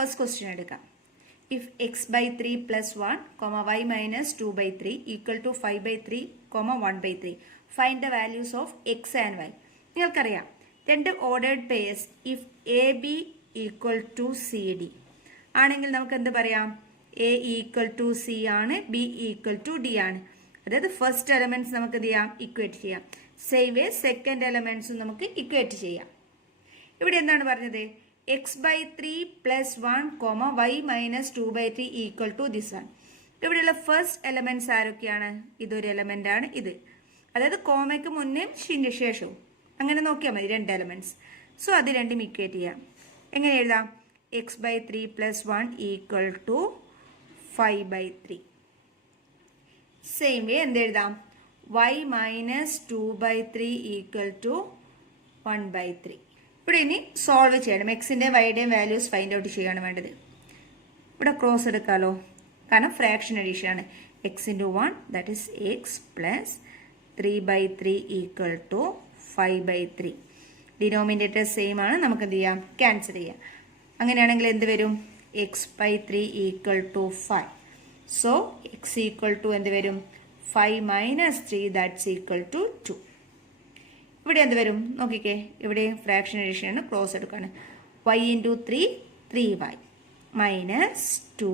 First question എടുക്കാം. If x/3 + 1, y - 2/3 = 5/3, 1/3 find the values of x and y. നിങ്ങൾക്കറിയാം രണ്ട് ordered pairs if AB = CD ആണെങ്കിൽ നമുക്ക് എന്ത് പറയാം? A = C ആണ്, B = D ആണ്. അതായത് ഫസ്റ്റ് എലമെന്റ്സ് നമുക്ക് എന്ത് ചെയ്യാം? ഇക്വേറ്റ് ചെയ്യാം. സെയിം വേ സെക്കൻഡ് എലമെന്റ്സും നമുക്ക് ഇക്വേറ്റ് ചെയ്യാം. ഇവിടെ എന്താണ് പറഞ്ഞത്? x/3 + 1, y - 2/3 = this one. ഇവിടെയുള്ള ഫസ്റ്റ് എലമെന്റ്സ് ആരൊക്കെയാണ്? ഇതൊരു എലമെന്റ് ആണ് ഇത്. അതായത് കോമയ്ക്ക് മുന്നേ ശേഷവും അങ്ങനെ നോക്കിയാൽ മതി രണ്ട് എലമെന്റ്സ്. സോ അത് രണ്ടും ഇക്വേറ്റ് ചെയ്യാം. എങ്ങനെ എഴുതാം? x/3 + 1 = 5/3. സെയിം വേ എന്തെഴുതാം? y - 2/3 = 1/3. ഇവിടെ ഇനി സോൾവ് ചെയ്യണം. എക്സിൻ്റെയും വൈയുടെയും വാല്യൂസ് ഫൈൻഡ് ഔട്ട് ചെയ്യാണ് വേണ്ടത്. ഇവിടെ ക്രോസ് എടുക്കാമല്ലോ, കാരണം ഫ്രാക്ഷൻ അഡീഷൻ ആണ്. x × 1 that is x + 3/3 = 5/3. Denominator same ആണ്, നമുക്ക് എന്ത് ചെയ്യാം? ക്യാൻസൽ ചെയ്യാം. അങ്ങനെയാണെങ്കിൽ എന്ത് വരും? x/3 = 5. സോ x = എന്ത് വരും? 5 - 3 ദാറ്റ്സ് = 2. ഇവിടെ എന്ത് വരും നോക്കിക്കേ? ഇവിടെ ഫ്രാക്ഷൻ അഡീഷൻ ആണ്, ക്ലോസ് എടുക്കുകയാണ്. y × 3 3y -2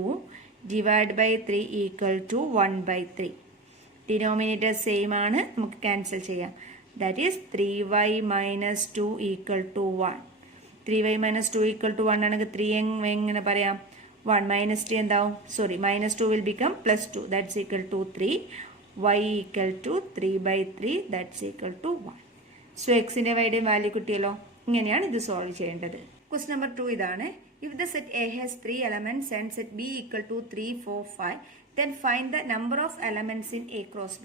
/ 3 = 1/3. ഡിനോമിനേറ്റർ സെയിം ആണ്, നമുക്ക് ക്യാൻസൽ ചെയ്യാം. That is 3y - 2 = 1. 3y - 2 = 1 ആണെങ്കിൽ 3 എങ്ങനെ പറയാം? 1 - 3 എന്താവും? Sorry, -2 will become +2 that's = 3. y = 3/3 that's = 1. So എക്സിന്റെ വൈയുടെയും വാല്യൂ കിട്ടിയല്ലോ. ഇങ്ങനെയാണ് ഇത് സോൾവ് ചെയ്യേണ്ടത്. ക്വസ്റ്റ്യൻ നമ്പർ 2 ഇതാണ്. If the set A has 3 elements and set B = 3, 4, 5, then find the number of elements in A × B.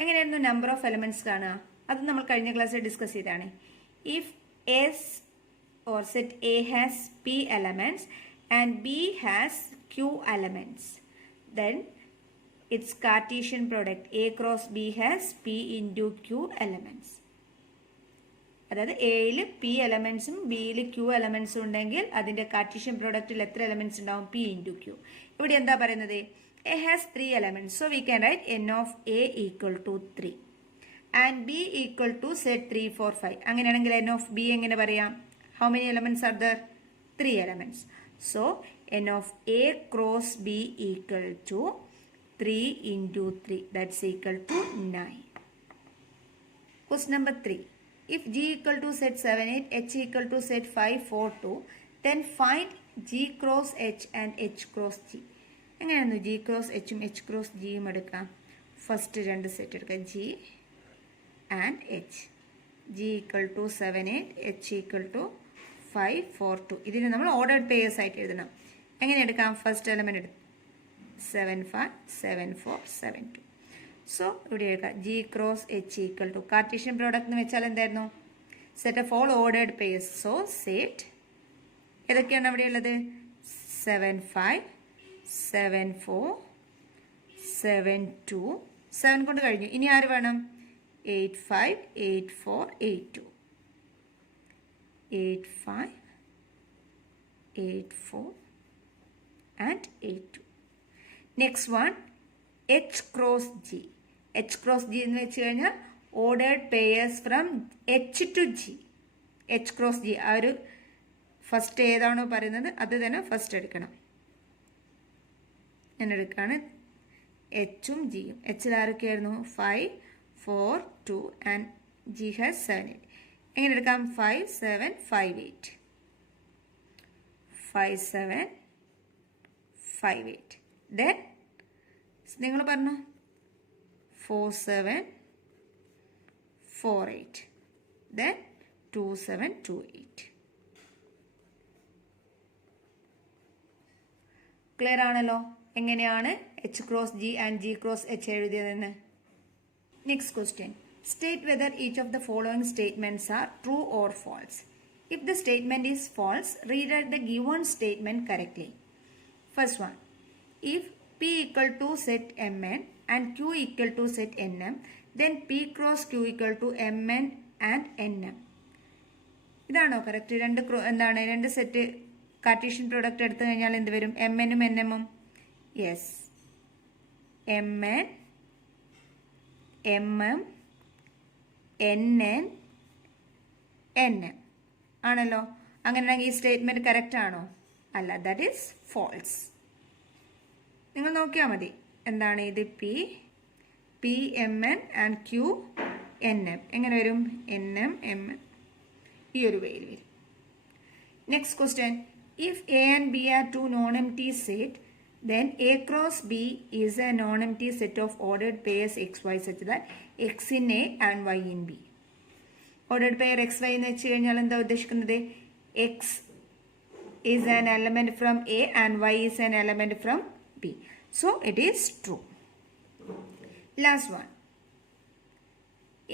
എങ്ങനെയായിരുന്നു നമ്പർ ഓഫ് എലമെന്റ്സ് കാണുക? അത് നമ്മൾ കഴിഞ്ഞ ക്ലാസ്സിൽ ഡിസ്കസ് ചെയ്താണ്. If S or set A has P elements and B has Q elements, then its Cartesian product A × B has P × Q elements. അതായത് എയിൽ P എലമെന്റ്സും ബിയിൽ ക്യൂ എലമെന്റ്സും ഉണ്ടെങ്കിൽ അതിന്റെ കാർട്ടീഷ്യൻ പ്രോഡക്റ്റിൽ എത്ര എലമെന്റ്സ് ഉണ്ടാവും? P × Q. ഇവിടെ എന്താ പറയുന്നത്? A has 3 elements, so we can write n of A = 3 and B = set 3, 4, 5. അങ്ങനെയാണെങ്കിൽ n of B എങ്ങനെ പറയാം? How many elements are there? 3 elements. So n of A × B = 3 × 3 that's = 9. Question number 3. If G = set 7, 8, H = set 5, 4, 2, then find G × H and H × G. എങ്ങനെയായിരുന്നു G × H ഉം H × G യും എടുക്കാം? First രണ്ട് set എടുക്കാം, G and H. G = 7, 8, H = 5, 4, 2. ഇതിന് നമ്മൾ ordered pairs ആയിട്ട് എഴുതണം. എങ്ങനെ എടുക്കാം? ഫസ്റ്റ് എലമെന്റ് എടുക്കും 7, 5, 7, 4, 7, 2. സോ ഇവിടെ എഴുതാം G × H = കാർട്ടീഷ്യൻ പ്രോഡക്റ്റ് എന്ന് വെച്ചാൽ എന്തായിരുന്നു? Set of all ordered pairs. So set ഏതൊക്കെയാണ് അവിടെ ഉള്ളത്? 7, 5, 7, 4, 7, 2. 7 കൊണ്ട് കഴിഞ്ഞു. ഇനി ആര് വേണം? 8, 5, 8, 4, 8, 2. 8, 5, 8, 4 and 8, 2. Next one, H × G. H × G എന്ന് വെച്ച് കഴിഞ്ഞാൽ ordered pairs from H to G. H × G ആ ഒരു ഫസ്റ്റ് ഏതാണോ പറയുന്നത് അത് തന്നെ ഫസ്റ്റ് എടുക്കണം. ഞാൻ എടുക്കുകയാണ് എച്ചും ജിയും. എച്ചിൽ ആരൊക്കെയായിരുന്നു? 5, 4, 2 ആൻഡ് G has 7, 8. എങ്ങനെ എടുക്കാം? 5, 7, 5, 8. 5, 7, 5, 8. ദെൻ നിങ്ങൾ പറഞ്ഞു 4, 7, 4, 8. ദെൻ 2, 7, 2, 8. ക്ലിയർ ആണല്ലോ എങ്ങനെയാണ് H × G and G × H എഴുതിയതെന്ന്. Next question. State whether each of the following statements are true or false. If the statement is false, rewrite the given statement correctly. First one. If P = set Mn and Q = set Nm, then P × Q = Mn and Nm. ഇതാണോ correct? രണ്ട് set Cartesian product എടുത്തു കഴിഞ്ഞാൽ എന്ത് വരും? M എനും N എമ്മും. Yes, M N M M N N N M ആണല്ലോ. അങ്ങനെയാണെങ്കിൽ ഈ സ്റ്റേറ്റ്മെന്റ് കറക്റ്റ് ആണോ? അല്ല, ദാറ്റ് ഈസ് ഫോൾസ്. നിങ്ങൾ നോക്കിയാൽ മതി. എന്താണ് ഇത്? P P M N and Q N M. എങ്ങനെ വരും? N M M M. ഈ ഒരു വേയിൽ വരും. Next question. If A and B are two non empty set, then A cross B is a non-empty set of ordered pairs XY such that X in A and Y in B. Ordered pair XY എന്ന് വെച്ച് കഴിഞ്ഞാൽ എന്താ ഉദ്ദേശിക്കുന്നത്? X is an element from A and Y is an element from B. So it is true. Last one.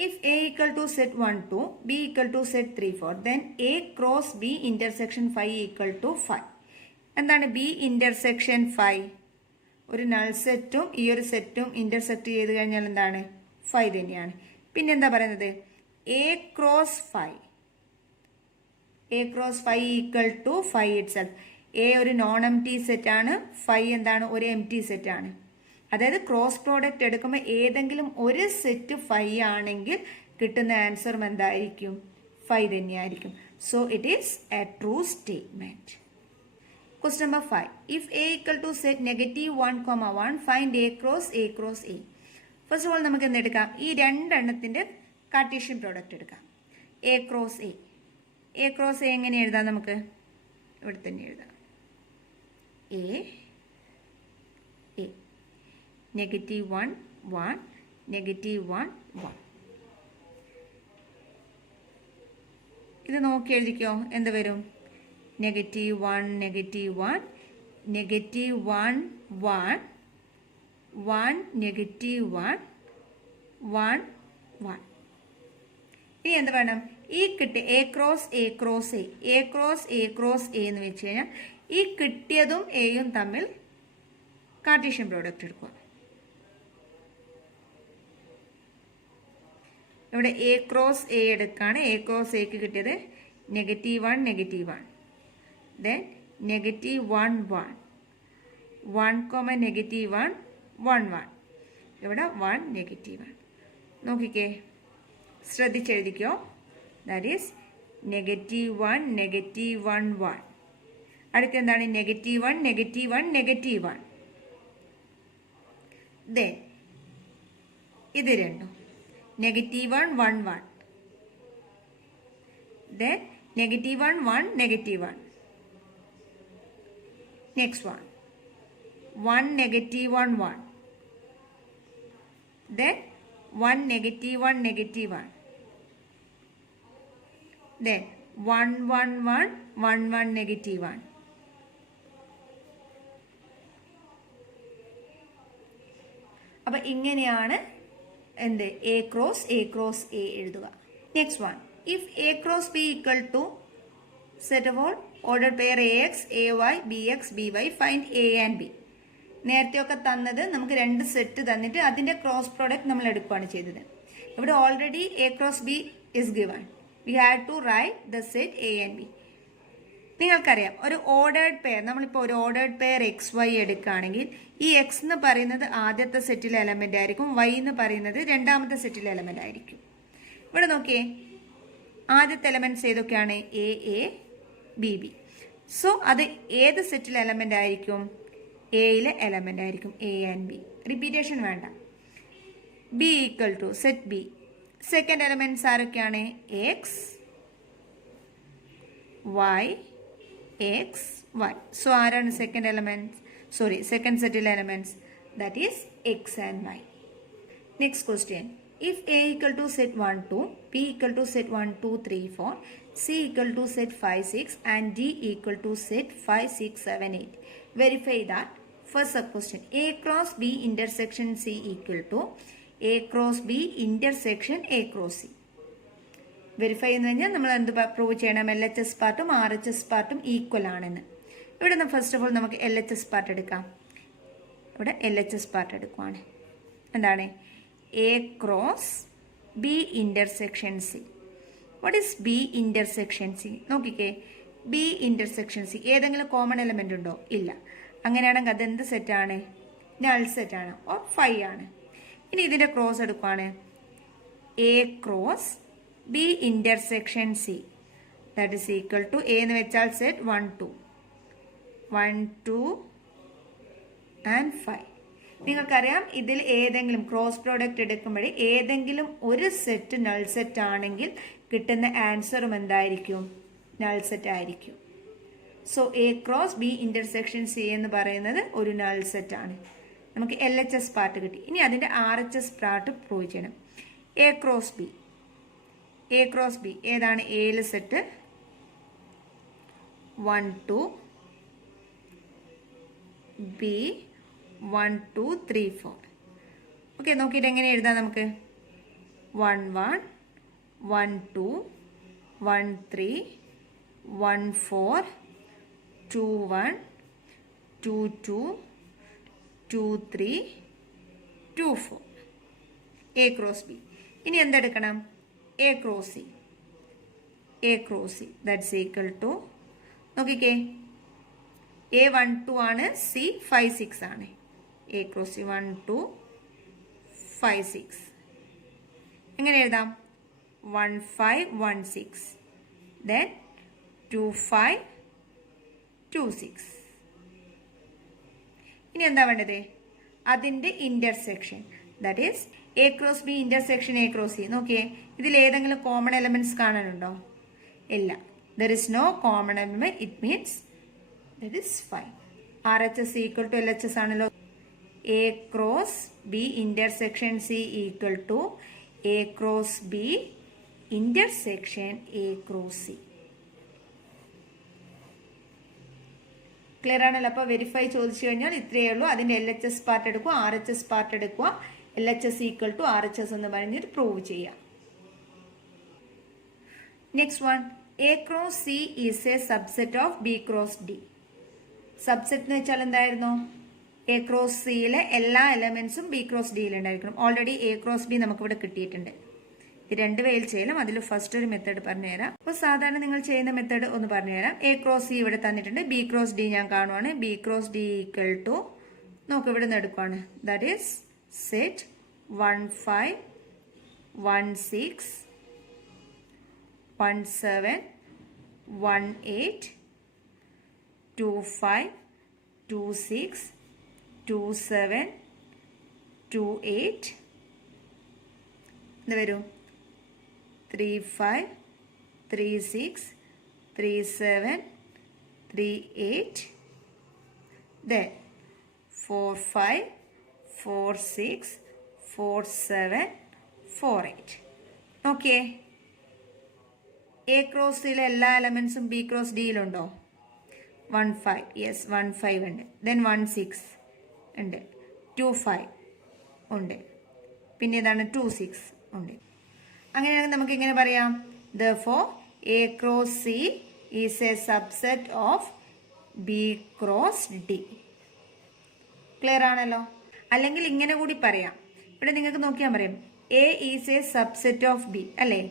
If A equal to set 1 2, B equal to set 3 4, then A cross B intersection 5 equal to 5. എന്താണ് B intersection 5? ഒരു null സെറ്റും ഈ ഒരു സെറ്റും intersect ചെയ്ത് കഴിഞ്ഞാൽ എന്താണ്? 5 തന്നെയാണ്. പിന്നെന്താ പറയുന്നത്? A cross 5. A cross 5 equal to 5 itself. A ഒരു നോൺ എംപ്റ്റി സെറ്റ് ആണ്, 5 എന്താണ്? ഒരു എംപ്റ്റി സെറ്റ് ആണ്. അതായത് ക്രോസ് പ്രോഡക്റ്റ് എടുക്കുമ്പോൾ ഏതെങ്കിലും ഒരു സെറ്റ് 5 ആണെങ്കിൽ കിട്ടുന്ന ആൻസറും എന്തായിരിക്കും? 5 തന്നെയായിരിക്കും. So it is A true statement. Question number 5. If A equal to set -1, find A cross A. First of all നമുക്ക് എന്തെടുക്കാം? ഈ രണ്ടെണ്ണത്തിൻ്റെ കാർട്ടീഷ്യൻ പ്രോഡക്റ്റ് എടുക്കാം. A cross A. A cross A എങ്ങനെ എഴുതാം? നമുക്ക് ഇവിടെ തന്നെ എഴുതാം. A A -1 1 -1 1. ഇത് നോക്കി എഴുതിക്കോ. എന്ത് വരും? -1 -1 -1 1 1 -1 1 1. ഇനി എന്ത് വേണം? ഈ കിട്ടിയ A cross A cross A, A cross A cross A എന്ന് വെച്ച് കഴിഞ്ഞാൽ ഈ കിട്ടിയതും എയും തമ്മിൽ കാർട്ടീഷ്യൻ പ്രോഡക്റ്റ് എടുക്കുക. ഇവിടെ എ ക്രോസ് എ എടുക്കുകയാണ്. എ ക്രോസ് എക്ക് കിട്ടിയത് -1 -1. Then -1 1 1, -1 1 1. ഇവിടെ 1 -1. നോക്കിക്കേ, ശ്രദ്ധിച്ചെഴുതിക്കോ. That is -1 -1 1. അടുത്ത എന്താണ്? -1 -1 -1. Then ഇത് രണ്ടും -1 1 1. Then -1 1 -1. Next one, 1 -1 1. Then 1 -1 -1. Then 1 1 1 1 1 -1. അപ്പോൾ ഇങ്ങനെയാണ് എന്ത്? എ ക്രോസ് എ എഴുതുക. Next one. If A cross B equal to set of all ordered pair AX, AY, BX, BY, find A and B. നേരത്തെയൊക്കെ തന്നത് നമുക്ക് രണ്ട് സെറ്റ് തന്നിട്ട് അതിൻ്റെ ക്രോസ് പ്രോഡക്റ്റ് നമ്മൾ എടുക്കുകയാണ് ചെയ്തത്. ഇവിടെ already A cross B is given. We had to write the set A and B. നിങ്ങൾക്കറിയാം ഒരു ഓർഡേർഡ് പെയർ, നമ്മളിപ്പോൾ ഒരു ഓർഡേർഡ് പെയർ XY എടുക്കുകയാണെങ്കിൽ ഈ X എന്ന് പറയുന്നത് ആദ്യത്തെ സെറ്റിലെ എലമെൻ്റ് ആയിരിക്കും, Y എന്ന് പറയുന്നത് രണ്ടാമത്തെ സെറ്റിലെ എലമെൻ്റ് ആയിരിക്കും. ഇവിടെ നോക്കിയേ, ആദ്യത്തെ എലമെൻറ്റ്സ് ഏതൊക്കെയാണ്? A A B B. So അത് ഏത് സെറ്റിലെ എലമെൻ്റ് ആയിരിക്കും? എയിലെ എലമെൻ്റ് ആയിരിക്കും. A and B. റിപ്പീറ്റേഷൻ വേണ്ട. B equal to set B. Second elements ആരൊക്കെയാണ്? X y x y. So ആരാണ് സെക്കൻഡ് എലമെൻറ്റ്സ്? സോറി, സെക്കൻഡ് സെറ്റിലെ elements? That is x and y. Next question. If A equal to set 1 2, B equal to set 1 2 3 4, C equal to set 5 6 and D equal to set 5 6 7 8, verify that. First sub question, A cross B intersection C equal to A cross B intersection A cross C. Verify എന്ന് പറഞ്ഞാൽ നമ്മൾ എന്ത് prove ചെയ്യണം? LHS പാർട്ടും RHS പാർട്ടും equal ആണെന്ന്. ഇവിടെ first of all നമുക്ക് LHS പാർട്ട് എടുക്കാം. ഇവിടെ LHS പാർട്ട് എടുക്കുവാണ്. എന്താണ്? A cross B intersection C. What is B intersection C? നോക്കിക്കേ, ബി ഇന്റർസെക്ഷൻ സി. ഏതെങ്കിലും കോമൺ എലമെന്റ് ഉണ്ടോ? ഇല്ല. അങ്ങനെയാണെങ്കിൽ അതെന്ത് സെറ്റാണ്? നൾ സെറ്റാണ്, ഓർ 5 ആണ്. ഇനി ഇതിന്റെ ക്രോസ് എടുക്കുവാണ്. A cross B intersection C, that is equal to A എന്ന് വെച്ചാൽ സെറ്റ് 1 2 1 2 ആൻഡ് 5. നിങ്ങൾക്കറിയാം ഇതിൽ ഏതെങ്കിലും ക്രോസ് പ്രോഡക്റ്റ് എടുക്കുമ്പോഴേ ഏതെങ്കിലും ഒരു സെറ്റ് നൾ സെറ്റ് ആണെങ്കിൽ കിട്ടുന്ന ആൻസറും എന്തായിരിക്കും? നൾ സെറ്റ് ആയിരിക്കും. So A cross B intersection C എന്ന് പറയുന്നത് ഒരു നൾ സെറ്റ് ആണ്. നമുക്ക് LHS പാർട്ട് കിട്ടി. ഇനി അതിന്റെ RHS പാർട്ട് പ്രൂവ് ചെയ്യണം. A cross B, A cross B ഏതാണ്? എയിലെ സെറ്റ് 1 2, ബി 1 2 3 4. ഓക്കെ, നോക്കിയിട്ട് എങ്ങനെ എഴുതാം നമുക്ക്? 1 1 1 2 1 3 1 4 2 1 2 2 2 3 2 4. A cross B. ഇനി എന്തെടുക്കണം? A cross C, A cross C that's equal to, നോക്കിക്കേ, എ 1 2 ആണ്, സി 5 6 ആണ്. A cross C 1 2 5 6. എങ്ങനെ എഴുതാം? 1 5 1 6, then 2 5 2 6. ഇനി എന്താ വേണ്ടത്? അതിന്റെ intersection, that is A cross B intersection A cross C. നോക്കിയേ, ഇതിൽ ഏതെങ്കിലും കോമൺ എലമെന്റ്സ് കാണാനുണ്ടോ? ഇല്ല. There is no common element. It means that is 5. RHS equal to LHS ആണല്ലോ. A cross B intersection C equal to A cross B intersection A cross C. Clear ആണല്ലോ? അപ്പോൾ verify ചോദിച്ചു കഴിഞ്ഞാൽ ഇത്രയേ ഉള്ളൂ. അതിന്റെ LHS പാർട്ട് എടുക്കുക, RHS part എടുക്കുക, LHS ഈക്വൽ ടു RHS എന്ന് പറഞ്ഞിട്ട് പ്രൂവ് ചെയ്യാം. Next one, A cross C is A subset of B cross D. Subset എന്ന് വെച്ചാൽ എന്തായിരുന്നു? എ ക്രോസ് സിയിലെ എല്ലാ എലമെന്റ്സും ബി ക്രോസ് ഡിയിൽ ഉണ്ടായിരിക്കണം. ഓൾറെഡി എ ക്രോസ് ബി നമുക്കിവിടെ കിട്ടിയിട്ടുണ്ട്. ഇത് 2 വേയിൽ ചെയ്യണം. അതിൽ ഫസ്റ്റ് ഒരു മെത്തേഡ് പറഞ്ഞുതരാം. അപ്പോൾ സാധാരണ നിങ്ങൾ ചെയ്യുന്ന മെത്തേഡ് ഒന്ന് പറഞ്ഞുതരാം. എ ക്രോസ് സി ഇവിടെ തന്നിട്ടുണ്ട്, ബി ക്രോസ് ഡി ഞാൻ കാണുവാണ്. B cross D equal to, നമുക്ക് ഇവിടെ നിന്ന് എടുക്കുവാണ്, ദാറ്റ് ഈസ് സെറ്റ് 1 5 1 6 1 7 1 8 2 5 2 6 2 7 2 8. ഇത് വരും 3 5 3 6 3 7 3 8, then 4 5 4 6 4 7 4 8. ഓക്കെ, എ ക്രോസിലെ എല്ലാ എലമെന്റ്സും ബി ക്രോസ് ഡിയിലുണ്ടോ? 1 5, യെസ് 1 5 ഉണ്ട്. ദെൻ 1 6 ഉണ്ട്, 2 5 ഉണ്ട്, പിന്നെ ഇതാണ് 2 6 ഉണ്ട്. അങ്ങനെയാണെങ്കിൽ നമുക്ക് ഇങ്ങനെ പറയാം, therefore A cross C is a subset of B cross D. Clear ആണല്ലോ? അല്ലെങ്കിൽ ഇങ്ങനെ കൂടി പറയാം. ഇവിടെ നിങ്ങൾക്ക് നോക്കിയാൽ പറയാം, A is a subset of B അല്ലേ?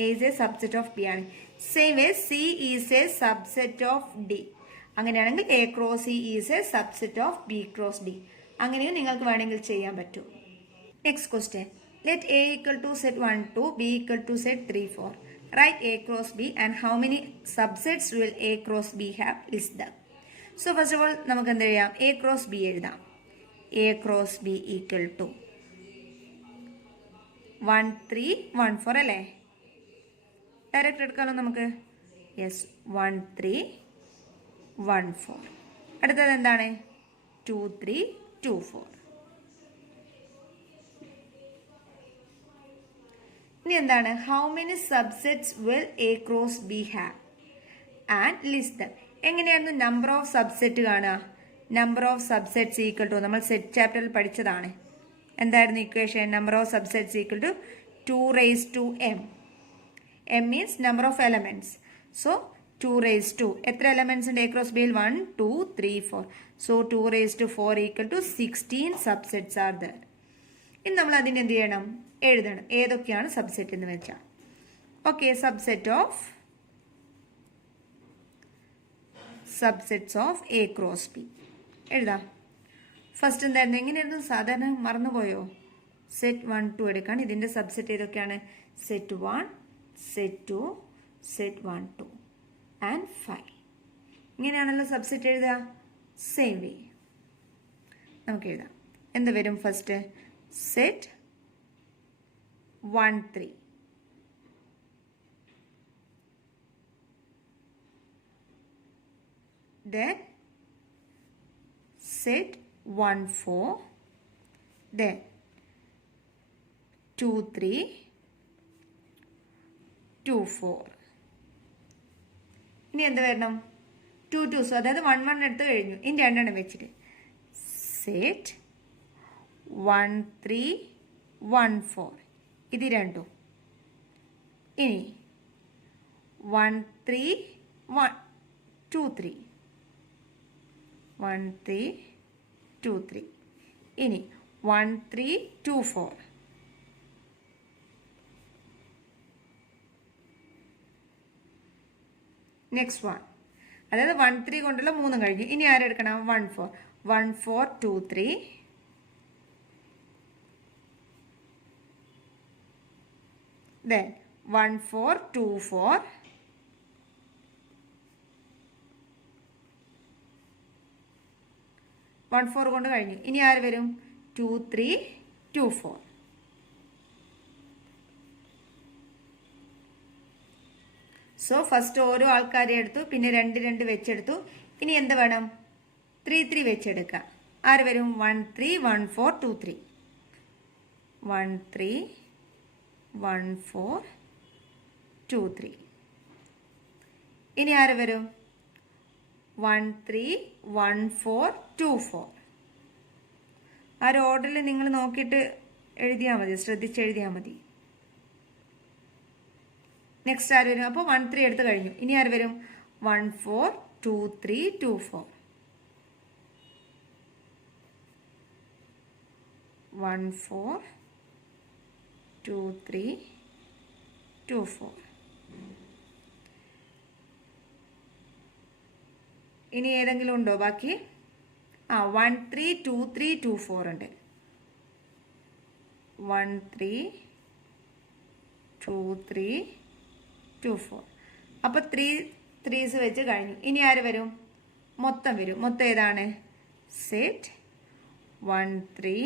A is a subset of B ആണ്. Same way C is a subset of D. അങ്ങനെയാണെങ്കിൽ A cross C is a subset of B cross D. അങ്ങനെയും നിങ്ങൾക്ക് വേണമെങ്കിൽ ചെയ്യാൻ പറ്റും. Next question, let A equal to set 1 2, B equal to set 3 4. Write A cross B and how many subsets will A cross B have? List them. So first of all നമുക്ക് എന്ത് ചെയ്യാം? A cross B എഴുതാം. A cross B equal to 1 3 1 4 അല്ലേ? Direct എടുക്കാമല്ലോ നമുക്ക്. Yes, 1 3 1 4. അടുത്തത് എന്താണ്? 2 3 2 4. ഇനി എന്താണ്? How many subsets will A cross B have and list them. എങ്ങനെയായിരുന്നു നമ്പർ ഓഫ് സബ്സെറ്റ് കാണുക? Number of subsets equal to, നമ്മൾ സെറ്റ് ചാപ്റ്ററിൽ പഠിച്ചതാണ്. എന്തായിരുന്നു equation? Number of subsets equal to 2 raised to m. m means number of elements. So 2 raised to, എത്ര elements ഉണ്ട് A cross ബിയിൽ? 1 2 3 4. So 2 raised to 4 equal to 16 subsets are there. ഇനി നമ്മൾ അതിന് എന്ത് ചെയ്യണം? എഴുതണം ഏതൊക്കെയാണ് സബ്സെറ്റ് എന്ന് വെച്ചാൽ. Okay, subset of subsets of A cross B. എഴുതാം. ഫസ്റ്റ് എന്തായിരുന്നു, എങ്ങനെയായിരുന്നു സാധാരണ, മറന്നുപോയോ? സെറ്റ് 1 2 എടുക്കാണ്. ഇതിൻ്റെ സബ്സെറ്റ് ഏതൊക്കെയാണ്? Set 1, set 2, set 1 2 and 5. ഇങ്ങനെയാണല്ലോ സബ്സെറ്റ് എഴുതുക. സെയിം വേ നമുക്ക് എഴുതാം. എന്ത് വരും? First set 1 3, then set 1 4, then 2 3 2 4. ഇനി എന്ത് വരണം? 2 2, സോ അതായത് 1 1 എടുത്ത് കഴിഞ്ഞു. ഇനി രണ്ടെണ്ണം വെച്ചിട്ട് സെറ്റ് 1 3 1 4, ഇത് രണ്ടും. ഇനി 1 3 1 2 3, 1 3 2 3. ഇനി 1 3 2 4. നെക്സ്റ്റ് 1, അതായത് 1 3 കൊണ്ടുള്ള 3 കഴിഞ്ഞു. ഇനി ആരെടുക്കണം? 1 4. 1 4 2 3, then 1 4 2 4, 1 4 കൊണ്ട് കഴിഞ്ഞു. ഇനി ആര് വരും? 2 3 2 4. സോ ഫസ്റ്റ് ഓരോ ആൾക്കാരെ എടുത്തു, പിന്നെ 2 2 വെച്ചെടുത്തു. ഇനി എന്ത് വേണം? 3 3 വെച്ചെടുക്കാം. ആര് വരും? 1 3 1 4 2 3, 1 3 1 4 2 3. ഇനി ആര് വരും? 1 3 1 4 2 4. ആ ഒരു ഓർഡറിൽ നിങ്ങൾ നോക്കിയിട്ട് എഴുതിയാൽ മതി, ശ്രദ്ധിച്ചെഴുതിയാൽ മതി. നെക്സ്റ്റ് ആര് വരും? അപ്പോൾ 1 3 എടുത്ത് കഴിഞ്ഞു. ഇനി ആര് വരും? 1 4 2 3 2 4, 1 4 2 3 2 4. ഇനി ഏതെങ്കിലും ഉണ്ടോ ബാക്കി? 1 3 2 3 2 4 ഉണ്ട്. 1 3 2 3 2 4. അപ്പോൾ 3 3s വെച്ച് കഴിഞ്ഞു. ഇനി ആര് വരും? മൊത്തം വരും. മൊത്തം ഏതാണ്? സെറ്റ് 1 3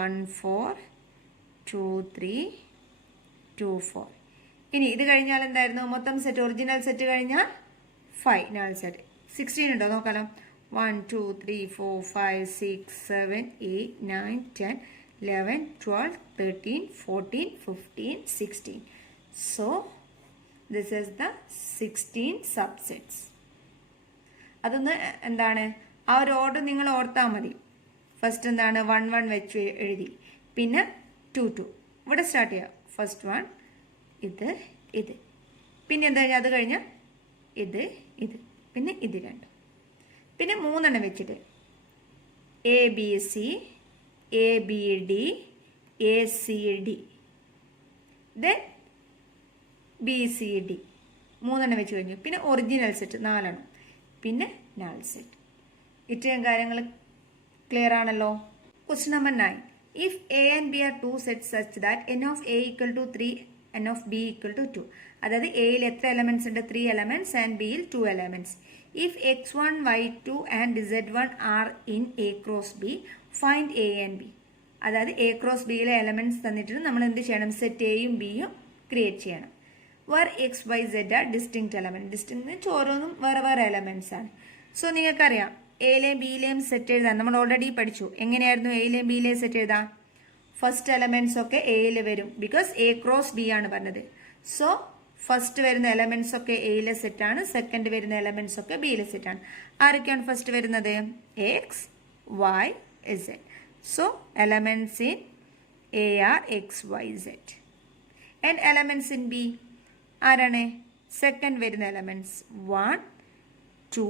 1 4 2 3 2 4. ഇനി ഇത് കഴിഞ്ഞാൽ എന്തായിരുന്നു? മൊത്തം സെറ്റ്, ഒറിജിനൽ സെറ്റ് കഴിഞ്ഞാൽ 5 നൾ സെറ്റ്. 16 ഉണ്ടോ നോക്കാലോ. 1 2 3 4 5 6 7 8 9 10 11 12 13 14 15 16. So this is the 16 subsets. അതൊന്ന് എന്താണ്, ആ ഒരു ഓർഡർ നിങ്ങൾ ഓർത്താൽ മതി. ഫസ്റ്റ് എന്താണ്? 1 1 വെച്ച് എഴുതി, പിന്നെ 2 2 ഇവിടെ സ്റ്റാർട്ട് ചെയ്യാം. ഫസ്റ്റ് 1 ഇത് ഇത്, പിന്നെ എന്താ കഴിഞ്ഞാൽ അത് കഴിഞ്ഞാൽ ഇത് ഇത്, പിന്നെ ഇത് രണ്ടും, പിന്നെ 3 എണ്ണം വെച്ചിട്ട് A B C A B D A C D, then B C D 3 എണ്ണം വെച്ച് കഴിഞ്ഞു. പിന്നെ ഒറിജിനൽ സെറ്റ് 4 എണ്ണം, പിന്നെ നൾ സെറ്റ്. ഇത്രയും കാര്യങ്ങൾ ക്ലിയർ ആണല്ലോ. Question number 9. If A and B are two sets such that n of A equal to 3, n of B equal to 2. അതായത് എയിൽ എത്ര എലമെന്റ്സ് ഉണ്ട്? 3 elements and ബിയിൽ 2 elements. If x1, y2 and z1 are in A cross B, find A and B. അതായത് A cross Bയിലെ elements തന്നിട്ട് നമ്മൾ എന്ത് ചെയ്യണം? സെറ്റ് എയും ബിയും ക്രിയേറ്റ് ചെയ്യണം. Where x, y, z are distinct element. Distinct ഓരോന്നും വേറെ വേറെ എലമെന്റ്സ് ആണ്. സോ നിങ്ങൾക്കറിയാം എയിലെയും ബിയിലെയും സെറ്റ് എഴുതാൻ നമ്മൾ ഓൾറെഡി പഠിച്ചു. എങ്ങനെയായിരുന്നു എയിലെയും ബിയിലെയും സെറ്റ് എഴുതാം? ഫസ്റ്റ് എലമെന്റ്സ് ഒക്കെ എയിൽ വരും, ബിക്കോസ് എ ക്രോസ് ബി ആണ് പറഞ്ഞത്. സോ ഫസ്റ്റ് വരുന്ന എലമെന്റ്സ് ഒക്കെ എയിലെ സെറ്റാണ്, സെക്കൻഡ് വരുന്ന എലമെന്റ്സ് ഒക്കെ ബിയിലെ സെറ്റാണ്. ആരൊക്കെയാണ് ഫസ്റ്റ് വരുന്നത്? X y z. So elements in A are x y z. And elements in B ആരാണ്? സെക്കൻഡ് വരുന്ന എലമെന്റ്സ് 1 2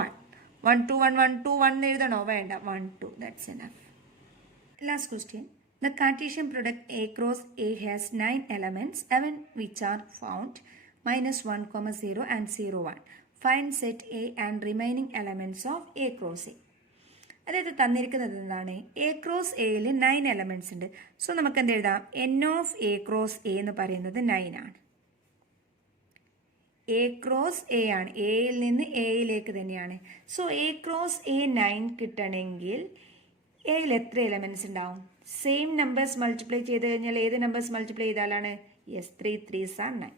1. 1 2 1 1 2 1 എഴുതണോ? വേണ്ട, 1 2, that's enough. Last question. The Cartesian product A cross A has 9 elements, 7 which are found, -1, 0 and 0 1. Find set A and remaining elements of A cross A. അതായത് തന്നിരിക്കുന്നത് എന്താണ്, A cross എയിൽ 9 elements ഉണ്ട്. So നമുക്ക് എന്ത് എഴുതാം, N of A cross A എന്ന് പറയുന്നത് 9 ആണ്. എ ക്രോസ് എ ആണ്, എയിൽ നിന്ന് എയിലേക്ക് തന്നെയാണ്. സോ എ ക്രോസ് എ 9 കിട്ടണമെങ്കിൽ എയിൽ എത്ര എലമെന്റ്സ് ഉണ്ടാവും? സെയിം നമ്പേഴ്സ് മൾട്ടിപ്ലൈ ചെയ്ത് കഴിഞ്ഞാൽ ഏത് നമ്പേഴ്സ് മൾട്ടിപ്ലൈ ചെയ്താലാണ്? Yes, 3 3s are 9.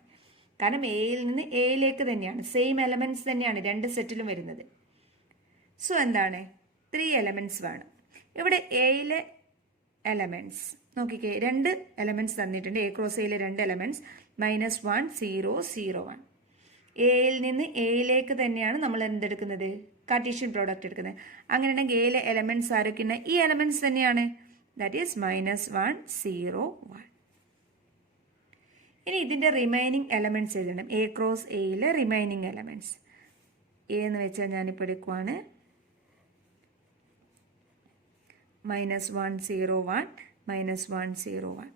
കാരണം എയിൽ നിന്ന് എയിലേക്ക് തന്നെയാണ്, സെയിം എലമെന്റ്സ് തന്നെയാണ് രണ്ട് സെറ്റിലും വരുന്നത്. സോ എന്താണ്, 3 എലമെന്റ്സ് വേണം. ഇവിടെ എയിലെ എലമെന്റ്സ് നോക്കിക്കേ, 2 എലമെന്റ്സ് തന്നിട്ടുണ്ട്. എ ക്രോസ് എയിലെ 2 എലമെന്റ്സ് -1 0 0 1. എയിൽ നിന്ന് എയിലേക്ക് തന്നെയാണ് നമ്മൾ എന്തെടുക്കുന്നത്, കാർട്ടീഷ്യൻ പ്രോഡക്റ്റ് എടുക്കുന്നത്. അങ്ങനെയാണെങ്കിൽ എയിലെ എലമെന്റ്സ് ആരൊക്കെയാണ്? ഈ എലമെന്റ്സ് തന്നെയാണ്. That is -1 0 1. ഇനി ഇതിന്റെ റിമൈനിങ് എലമെന്റ്സ് എഴുതണം. എ ക്രോസ് എയിലെ റിമൈനിങ് എലമെന്റ്സ് എ എന്ന് വെച്ചാൽ ഞാനിപ്പോൾ എടുക്കുവാണ് -1 0 1 -1 0 1.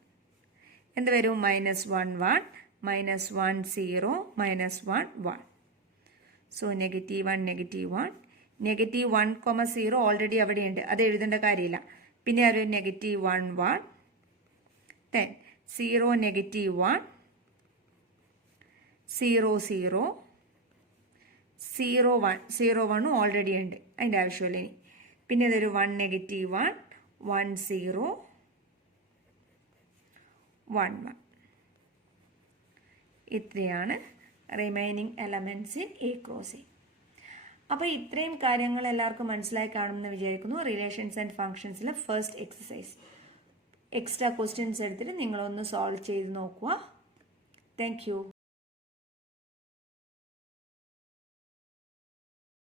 എന്ത് വരും? -1 1 -1 0 -1 1. സോ -1 -1 -1, 0 ഓൾറെഡി അവിടെയുണ്ട്, അത് എഴുതേണ്ട കാര്യമില്ല. പിന്നെ ഒരു -1 1 10 0 -1 0 0 0 1 0 1 ഓൾറെഡി ഉണ്ട്, അതിൻ്റെ ആവശ്യമില്ല. ഇനി പിന്നെ ഇതൊരു 1 -1 1 0 1 1. ഇത്രയാണ് remaining elements in A cross A. അപ്പോൾ ഇത്രയും കാര്യങ്ങൾ എല്ലാവർക്കും മനസ്സിലായി കാണുമെന്ന് വിചാരിക്കുന്നു. റിലേഷൻസ് ആൻഡ് ഫങ്ഷൻസിലെ ഫസ്റ്റ് എക്സസൈസ് എക്സ്ട്രാ ക്വസ്റ്റ്യൻസ് എടുത്തിട്ട് നിങ്ങളൊന്ന് സോൾവ് ചെയ്ത് നോക്കുക. Thank U.